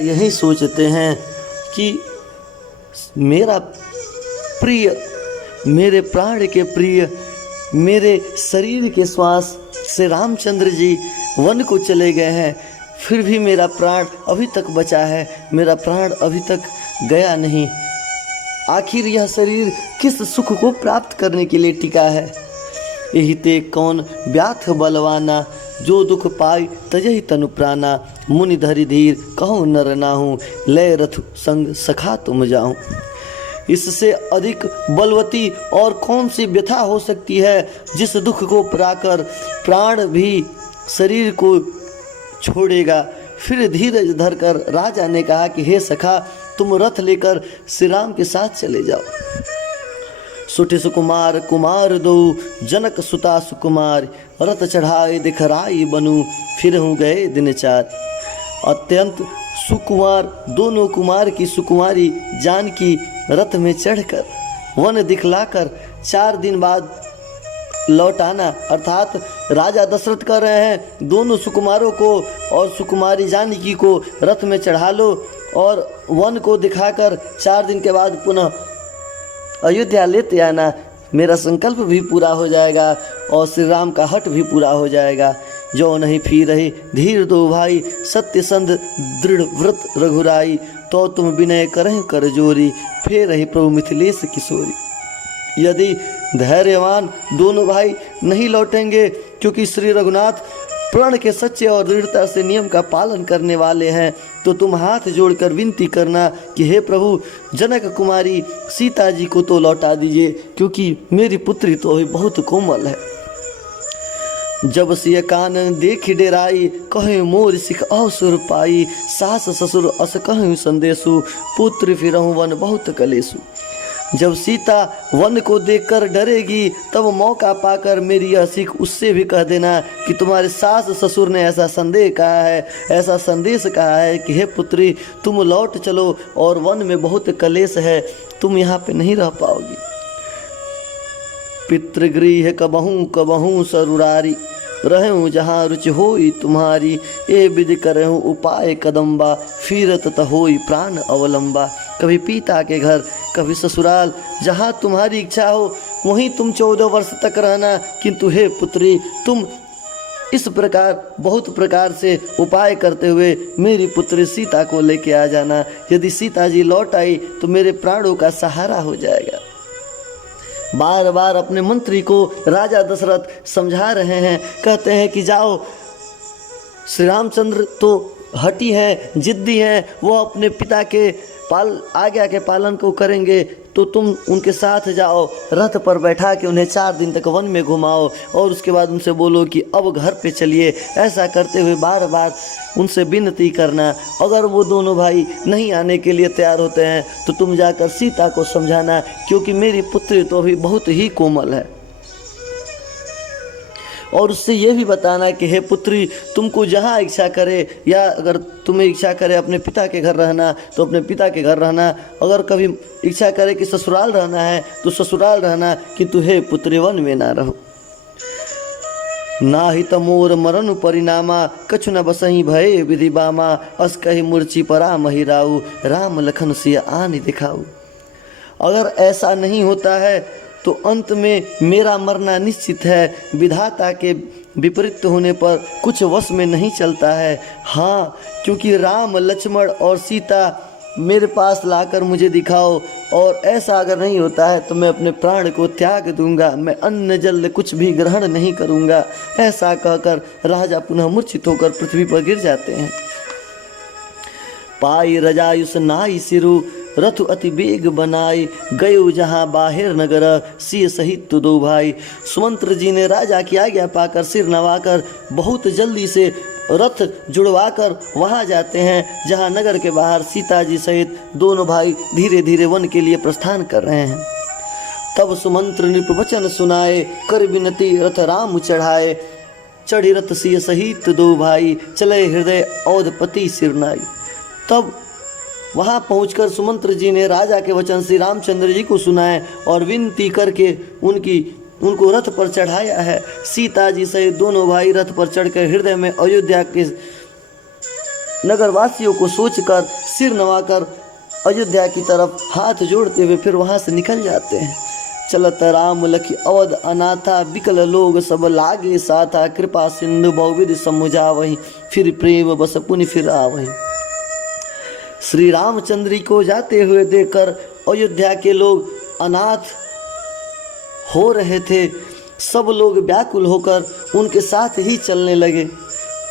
यही सोचते हैं कि मेरा प्रिय, मेरे प्राण के प्रिय, मेरे शरीर के श्वास से रामचंद्र जी वन को चले गए हैं, फिर भी मेरा प्राण अभी तक बचा है, मेरा प्राण अभी तक गया नहीं। आखिर यह शरीर किस सुख को प्राप्त करने के लिए टिका है। यही ते कौन व्याथ बलवाना, जो दुख पाई तजहि तनु प्राणा। मुनि धरि धीर कहूँ नर नाहूँ, लय रथ संग सखा तुम जाऊँ। इससे अधिक बलवती और कौन सी व्यथा हो सकती है, जिस दुख को पाकर प्राण भी शरीर को छोड़ेगा। फिर धीरज धरकर राजा ने कहा कि हे सखा, तुम रथ लेकर श्री राम के साथ चले जाओ। सुठि सुकुमार कुमार दो, जनक सुता सुकुमार। रथ चढ़ाए दिखराई बनू, फिर हूँ गए दिन चार। अत्यंत सुकुमार दोनों कुमार की सुकुमारी जानकी रथ में चढ़कर वन दिखलाकर 4 दिन बाद लौटाना, अर्थात राजा दशरथ कह रहे हैं दोनों सुकुमारों को और सुकुमारी जानकी को रथ में चढ़ा लो और वन को दिखाकर 4 दिन के बाद पुनः अयोध्या लेते आना। मेरा संकल्प भी पूरा हो जाएगा और श्री राम का हट भी पूरा हो जाएगा। जो नहीं फिर रही धीर दो भाई, सत्य संध दृढ़ व्रत रघुराई। तो तुम विनय करह कर जोरी, फिर रही प्रभु मिथिलेश किशोरी। यदि धैर्यवान दोनों भाई नहीं लौटेंगे, क्योंकि श्री रघुनाथ प्रण के सच्चे और दृढ़ता से नियम का पालन करने वाले हैं, तो तुम हाथ जोड़कर विनती करना कि हे प्रभु, जनक कुमारी सीता जी को तो लौटा दीजिए, क्योंकि मेरी पुत्री तो अभी बहुत कोमल है। जब सिय कानन देखी डेराई, कहे मोर सिख अवसुर पाई। सास ससुर अस कहूँ संदेशु, पुत्र फिरहु वन बहुत कलेसु। जब सीता वन को देखकर डरेगी, तब मौका पाकर मेरी यह सीख उससे भी कह देना कि तुम्हारे सास ससुर ने ऐसा संदेह कहा है, ऐसा संदेश कहा है कि हे पुत्री, तुम लौट चलो और वन में बहुत कलेश है, तुम यहाँ पे नहीं रह पाओगी। पितृगृह कबहूँ कबहूँ सरुरारी, रहूँ जहाँ रुचि होई तुम्हारी। ए विधि करहूँ उपाय कदम्बा, फिरत होई प्राण अवलंबा। कभी पिता के घर, कभी ससुराल, जहाँ तुम्हारी इच्छा हो वहीं तुम 14 वर्ष तक रहना, किंतु हे पुत्री, तुम इस प्रकार बहुत प्रकार से उपाय करते हुए मेरी पुत्री सीता को लेके आ जाना। यदि सीता जी लौट आई तो मेरे प्राणों का सहारा हो जाएगा। बार बार अपने मंत्री को राजा दशरथ समझा रहे हैं, कहते हैं कि जाओ, श्री रामचंद्र तो हठी है, जिद्दी है, वो अपने पिता के आज्ञा के पालन को करेंगे, तो तुम उनके साथ जाओ, रथ पर बैठा के उन्हें 4 दिन तक वन में घुमाओ और उसके बाद उनसे बोलो कि अब घर पे चलिए। ऐसा करते हुए बार बार उनसे विनती करना। अगर वो दोनों भाई नहीं आने के लिए तैयार होते हैं तो तुम जाकर सीता को समझाना, क्योंकि मेरी पुत्री तो अभी बहुत ही कोमल है। और उससे यह भी बताना कि हे पुत्री, तुमको जहाँ इच्छा करे, या अगर तुम्हें इच्छा करे अपने पिता के घर रहना तो अपने पिता के घर रहना, अगर कभी इच्छा करे कि ससुराल रहना है तो ससुराल रहना, किंतु हे पुत्री वन में ना रहो। ना ही तमोर मरण परिणामा, कछु न बसही भय विधि बामा। अस कही मूर्छी परा महिराऊ, राम लखन सिया आनि दिखाऊ। अगर ऐसा नहीं होता है तो अंत में मेरा मरना निश्चित है। विधाता के विपरीत होने पर कुछ वश में नहीं चलता है। हाँ, क्योंकि राम लक्ष्मण और सीता मेरे पास लाकर मुझे दिखाओ, और ऐसा अगर नहीं होता है तो मैं अपने प्राण को त्याग दूंगा, मैं अन्न जल कुछ भी ग्रहण नहीं करूंगा। ऐसा कहकर राजा पुनः मूर्छित होकर पृथ्वी पर गिर जाते हैं। पाई रजायुस नाई सिरु, रथ अति बेग बनाई। गयो जहाँ बाहिर नगर, सिय सहित दो भाई। सुमंत्र जी ने राजा की आज्ञा पाकर सिर नवाकर बहुत जल्दी से रथ जुड़वाकर वहाँ जाते हैं जहाँ नगर के बाहर सीता जी सहित दोनों भाई धीरे धीरे वन के लिए प्रस्थान कर रहे हैं। तब सुमंत्र नृप वचन सुनाए, कर विनती रथ राम चढ़ाए। चढ़ी रथ सिय सहित दो भाई, चले हृदय औधपति सिरनाई। तब वहाँ पहुंचकर सुमंत्र जी ने राजा के वचन श्री रामचंद्र जी को सुनाए और विनती करके उनको रथ पर चढ़ाया है। सीता जी सहित दोनों भाई रथ पर चढ़कर हृदय में अयोध्या के नगरवासियों को सोचकर सिर नवाकर अयोध्या की तरफ हाथ जोड़ते हुए फिर वहाँ से निकल जाते हैं। चलत राम लखी अवध अनाथा, विकल लोग सब लागे साथा, कृपा सिंधु बहुविध समुझावहि, फिर प्रेम बस पुनि फिर आवहि। श्री रामचंद्र जी को जाते हुए देखकर अयोध्या के लोग अनाथ हो रहे थे। सब लोग व्याकुल होकर उनके साथ ही चलने लगे।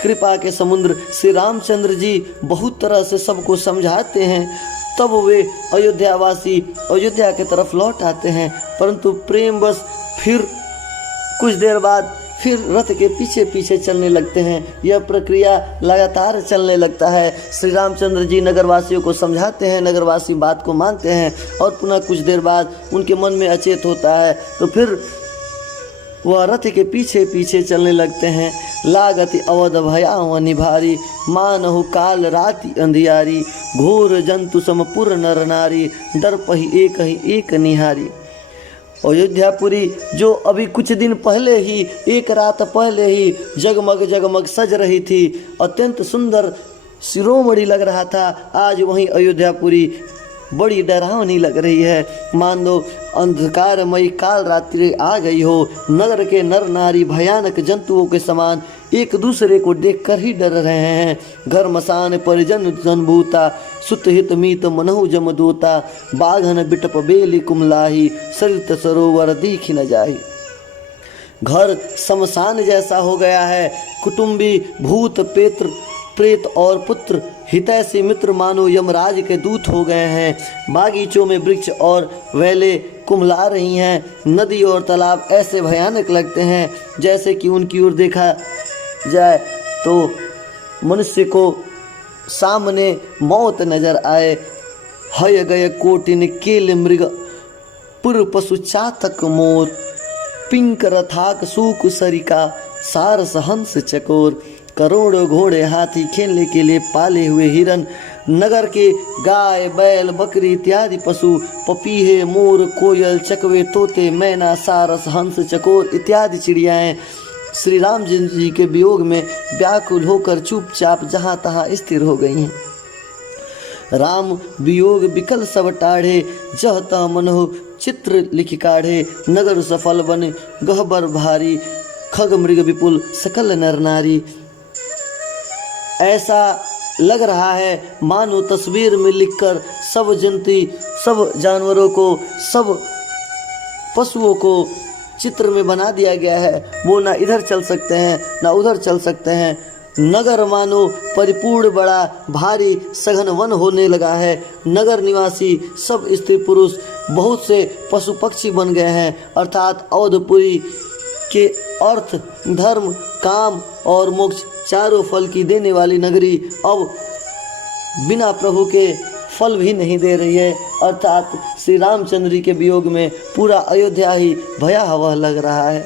कृपा के समुद्र श्री रामचंद्र जी बहुत तरह से सबको समझाते हैं, तब वे अयोध्यावासी अयोध्या के तरफ लौट आते हैं। परंतु प्रेम बस फिर कुछ देर बाद फिर रथ के पीछे पीछे चलने लगते हैं। यह प्रक्रिया लगातार चलने लगता है। श्री रामचंद्र जी नगरवासियों को समझाते हैं, नगरवासी बात को मानते हैं और पुनः कुछ देर बाद उनके मन में अचेत होता है तो फिर वह रथ के पीछे पीछे चलने लगते हैं। लागति अवध भयावनि भारी, मानहु काल राति अंधियारी, घोर जंतु समपुर नर नारी, डर पही एक निहारी। अयोध्यापुरी जो अभी कुछ दिन पहले ही, एक रात पहले ही जगमग जगमग सज रही थी, अत्यंत सुंदर शिरोमणि लग रहा था, आज वहीं अयोध्यापुरी बड़ी डरावनी लग रही है। मान लो अंधकारमयी काल रात्रि आ गई हो। नगर के नर नारी भयानक जंतुओं के समान एक दूसरे को देखकर ही डर रहे हैं। घर मसान परिजन जनभूता, सुत हित मीत मनहु जमदूता, बाघन बिटप बेली कुमलाही, सरित सरोवर दीख न जाही। घर शमशान जैसा हो गया है। कुटुंबी भूत प्रेत और पुत्र हितैषी मित्र मानो यमराज के दूत हो गए हैं। बागीचों में वृक्ष और वेले कुम्हला रही हैं। नदी और तालाब ऐसे भयानक लगते हैं जैसे कि उनकी ओर देखा जाए तो मनुष्य को सामने मौत नजर आए। हय गय कोटिन केल मृग, पुर पशु चातक मोर, पिंक रथाक सूक सरिका, सारस हंस चकोर, करोड़ों घोड़े हाथी खेलने के लिए पाले हुए हिरन, नगर के गाय बैल बकरी इत्यादि पशु, पपीहे मोर कोयल चकवे तोते मैना सारस हंस चकोर इत्यादि चिड़ियाएं श्री राम जी के वियोग में व्याकुल होकर चुपचाप जहाँ तहाँ स्थिर हो गई हैं। राम वियोग विकल सब टाढ़े, जह तह मनहु चित्र लिख काढ़े, नगर सफल बन गहबर भारी, खग मृग विपुल सकल नर नारी। ऐसा लग रहा है मानो तस्वीर में लिखकर सब जंतु, सब जानवरों को, सब पशुओं को चित्र में बना दिया गया है। वो ना इधर चल सकते हैं ना उधर चल सकते हैं। नगर मानो परिपूर्ण बड़ा भारी सघन वन होने लगा है। नगर निवासी सब स्त्री पुरुष बहुत से पशु पक्षी बन गए हैं। अर्थात अवधपुरी के अर्थ धर्म काम और मोक्ष चारों फल की देने वाली नगरी अब बिना प्रभु के फल भी नहीं दे रही है। अर्थात श्री रामचंद्र जी के वियोग में पूरा अयोध्या ही भयावह लग रहा है।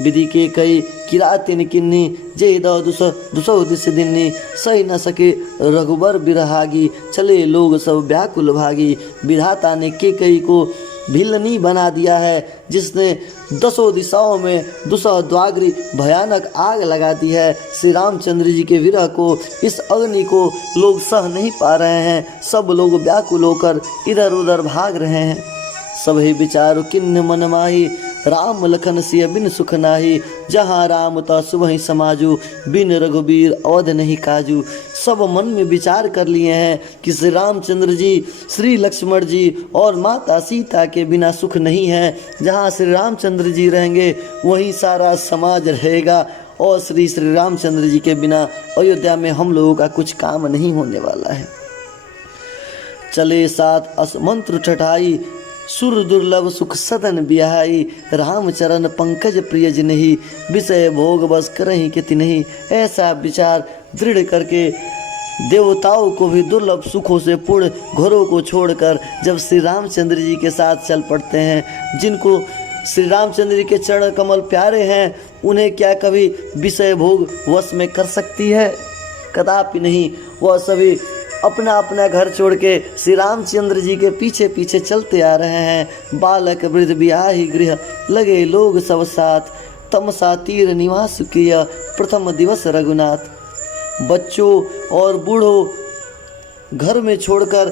विधि के कई किरातिन किन्नी, जे दुसो दिस दिन्नी, सही न सके रघुबर बिरहागी, चले लोग सब व्याकुल भागी। विधाता ने के कई को भिलनी बना दिया है, जिसने 10 दिशाओं में दुसह द्वाग्री भयानक आग लगा दी है। श्री रामचंद्र जी के विरह को, इस अग्नि को लोग सह नहीं पा रहे हैं। सब लोग व्याकुल होकर इधर उधर भाग रहे हैं। सभी विचार किन्न मन माही, राम लखन सिय बिन सुख नाही, जहाँ राम ता सुबह समाजू, बिन रघुबीर अवध नहीं काजू। सब मन में विचार कर लिए हैं कि श्री रामचंद्र जी, श्री लक्ष्मण जी और माता सीता के बिना सुख नहीं है। जहाँ श्री रामचंद्र जी रहेंगे वहीं सारा समाज रहेगा और श्री रामचंद्र जी के बिना अयोध्या में हम लोगों का कुछ काम नहीं होने वाला है। चले साथ असमंत्र ठठाई, सुर दुर्लभ सुख सदन बिहाई, रामचरण पंकज प्रिय जिन्हि, विषय भोग बस करहि के तिन्हि। ऐसा विचार दृढ़ करके देवताओं को भी दुर्लभ सुखों से पूर्ण घरों को छोड़कर जब श्री रामचंद्र जी के साथ चल पड़ते हैं, जिनको श्री रामचंद्र जी के चरण कमल प्यारे हैं, उन्हें क्या कभी विषय भोग वश में कर सकती है? कदापि नहीं। वह सभी अपना अपना घर छोड़ के श्री रामचंद्र जी के पीछे पीछे चलते आ रहे हैं। बालक वृद्ध बियाही गृह लगे लोग सब साथ, तमसा तीर निवास किया प्रथम दिवस रघुनाथ। बच्चों और बूढ़ों घर में छोड़कर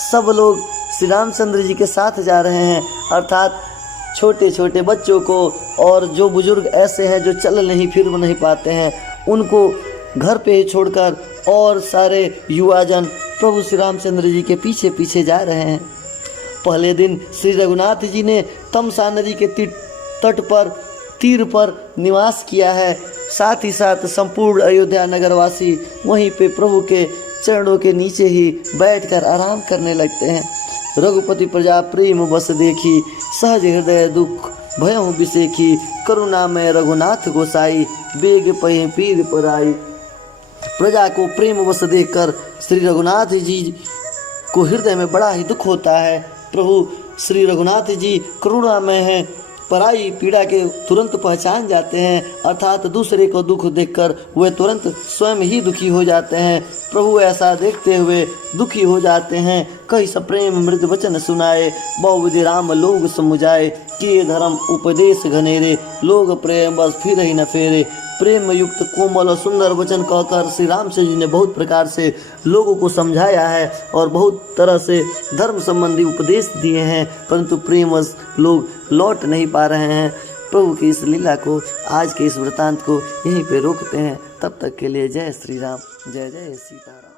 सब लोग श्री रामचंद्र जी के साथ जा रहे हैं, अर्थात छोटे छोटे बच्चों को और जो बुजुर्ग ऐसे हैं जो चल नहीं फिर नहीं पाते हैं उनको घर पे ही छोड़कर और सारे युवाजन प्रभु श्री रामचंद्र जी के पीछे पीछे जा रहे हैं। पहले दिन श्री रघुनाथ जी ने तमसा नदी के तट पर तीर पर निवास किया है। साथ ही साथ संपूर्ण अयोध्या नगरवासी वहीं पे प्रभु के चरणों के नीचे ही बैठकर आराम करने लगते हैं। रघुपति प्रजा प्रेम बस देखी, सहज हृदय दुख भयहु बिसेखी, करुणा में रघुनाथ गोसाई, बेग पहे पीर पराई। प्रजा को प्रेम बस देखकर श्री रघुनाथ जी को हृदय में बड़ा ही दुख होता है। प्रभु श्री रघुनाथ जी करुणा में हैं, पराई पीड़ा के तुरंत पहचान जाते हैं, अर्थात दूसरे को दुख देखकर वे तुरंत स्वयं ही दुखी हो जाते हैं। प्रभु ऐसा देखते हुए दुखी हो जाते हैं। कई सप्रेम मृत वचन सुनाए, बहुविधि राम लोग समुझाए, किए धर्म उपदेश घनेरे, लोग प्रेम बस फिर ही न फेरे। प्रेम युक्त कोमल और सुंदर वचन कहकर श्री रामचंद्र जी ने बहुत प्रकार से लोगों को समझाया है और बहुत तरह से धर्म संबंधी उपदेश दिए हैं, परंतु प्रेमवश लोग लौट नहीं पा रहे हैं। प्रभु की इस लीला को, आज के इस वृतांत को यहीं पे रोकते हैं। तब तक के लिए जय श्री राम, जय जय सीताराम।